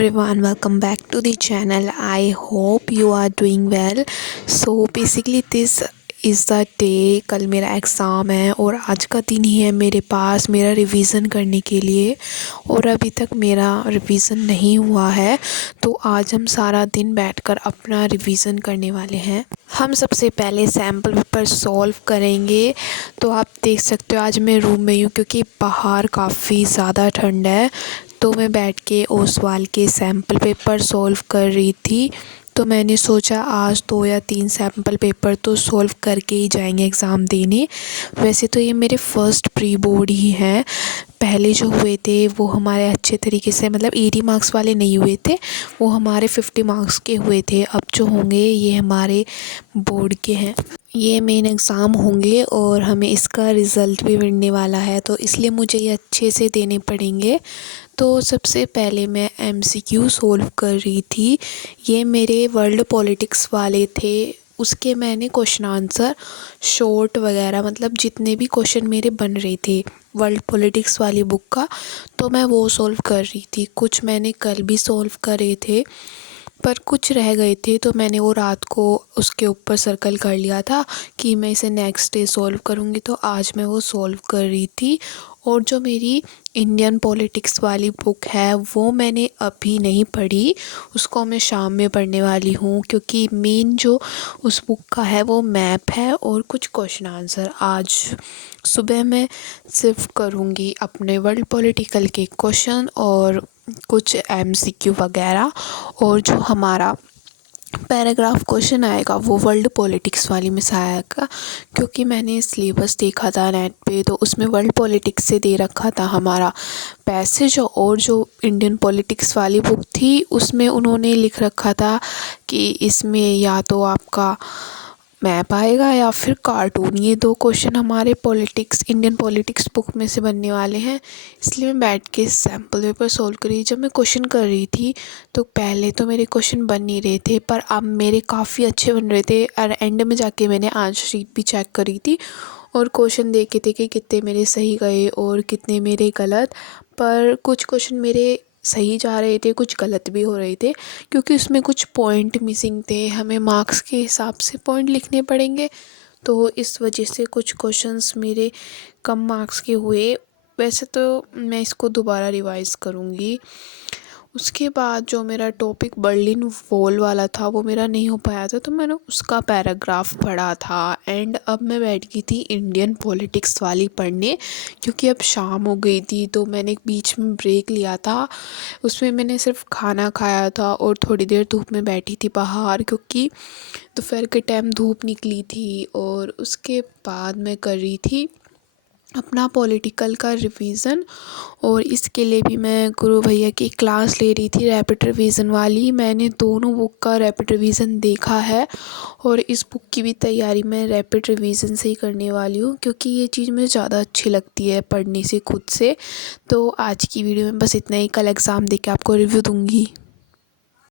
everyone, welcome back to the channel. I hope you are doing well. So basically this is the day. कल मेरा exam है और आज का दिन ही है मेरे पास मेरा रिवीज़न करने के लिए, और अभी तक मेरा रिवीज़न नहीं हुआ है। तो आज हम सारा दिन बैठकर अपना रिवीज़न करने वाले हैं। हम सबसे पहले सैम्पल पेपर सॉल्व करेंगे। तो आप देख सकते हो आज मैं रूम में हूँ क्योंकि बाहर काफ़ी ज़्यादा ठंड है। तो मैं बैठ के ओसवाल के सैम्पल पेपर सॉल्व कर रही थी। तो मैंने सोचा आज 2 या 3 सैम्पल पेपर तो सॉल्व करके ही जाएंगे एग्ज़ाम देने। वैसे तो ये मेरे फ़र्स्ट प्री बोर्ड ही हैं। पहले जो हुए थे वो हमारे अच्छे तरीके से, मतलब 80 मार्क्स वाले नहीं हुए थे, वो हमारे 50 मार्क्स के हुए थे। अब जो होंगे ये हमारे बोर्ड के हैं। ये मेन एग्ज़ाम होंगे और हमें इसका रिज़ल्ट भी मिलने वाला है, तो इसलिए मुझे ये अच्छे से देने पड़ेंगे। तो सबसे पहले मैं एमसीक्यू सॉल्व कर रही थी। ये मेरे वर्ल्ड पॉलिटिक्स वाले थे। उसके मैंने क्वेश्चन आंसर शॉर्ट वगैरह, मतलब जितने भी क्वेश्चन मेरे बन रहे थे वर्ल्ड पॉलिटिक्स वाली बुक का, तो मैं वो सॉल्व कर रही थी। कुछ मैंने कल भी सॉल्व करे थे पर कुछ रह गए थे, तो मैंने वो रात को उसके ऊपर सर्कल कर लिया था कि मैं इसे नेक्स्ट डे सॉल्व करूँगी। तो आज मैं वो सॉल्व कर रही थी। और जो मेरी इंडियन पॉलिटिक्स वाली बुक है वो मैंने अभी नहीं पढ़ी, उसको मैं शाम में पढ़ने वाली हूँ, क्योंकि मेन जो उस बुक का है वो मैप है और कुछ क्वेश्चन आंसर। आज सुबह मैं सिर्फ करूँगी अपने वर्ल्ड पॉलिटिकल के क्वेश्चन और कुछ एमसीक्यू वगैरह, और जो हमारा पैराग्राफ क्वेश्चन आएगा वो वर्ल्ड पॉलिटिक्स वाली में से आएगा। क्योंकि मैंने सिलेबस देखा था नेट पे, तो उसमें वर्ल्ड पॉलिटिक्स से दे रखा था हमारा पैसेज, और जो इंडियन पॉलिटिक्स वाली बुक थी उसमें उन्होंने लिख रखा था कि इसमें या तो आपका मैप आएगा या फिर कार्टून। ये 2 क्वेश्चन हमारे पॉलिटिक्स इंडियन पॉलिटिक्स बुक में से बनने वाले हैं। इसलिए मैं बैठ के सैम्पल पेपर सॉल्व कर रही। जब मैं क्वेश्चन कर रही थी तो पहले तो मेरे क्वेश्चन बन नहीं रहे थे, पर अब मेरे काफ़ी अच्छे बन रहे थे। और एंड में जाके मैंने आंसर शीट भी चेक करी थी और क्वेश्चन देखे थे कि कितने मेरे सही गए और कितने मेरे गलत। पर कुछ क्वेश्चन मेरे सही जा रहे थे, कुछ गलत भी हो रहे थे, क्योंकि उसमें कुछ पॉइंट मिसिंग थे। हमें मार्क्स के हिसाब से पॉइंट लिखने पड़ेंगे, तो इस वजह से कुछ क्वेश्चंस मेरे कम मार्क्स के हुए। वैसे तो मैं इसको दोबारा रिवाइज़ करूँगी। उसके बाद जो मेरा टॉपिक बर्लिन वॉल वाला था वो मेरा नहीं हो पाया था, तो मैंने उसका पैराग्राफ पढ़ा था। एंड अब मैं बैठ गई थी इंडियन पॉलिटिक्स वाली पढ़ने, क्योंकि अब शाम हो गई थी। तो मैंने बीच में ब्रेक लिया था, उसमें मैंने सिर्फ खाना खाया था और थोड़ी देर धूप में बैठी थी बाहर, क्योंकि दोपहर के टाइम धूप निकली थी। और उसके बाद मैं कर रही थी अपना पॉलिटिकल का रिवीज़न, और इसके लिए भी मैं गुरु भैया की क्लास ले रही थी रैपिड रिवीज़न वाली। मैंने दोनों बुक का रैपिड रिवीज़न देखा है और इस बुक की भी तैयारी मैं रैपिड रिवीज़न से ही करने वाली हूँ, क्योंकि ये चीज़ मुझे ज़्यादा अच्छी लगती है पढ़ने से खुद से। तो आज की वीडियो में बस इतना ही। कल एग्ज़ाम दे के आपको रिव्यू दूँगी।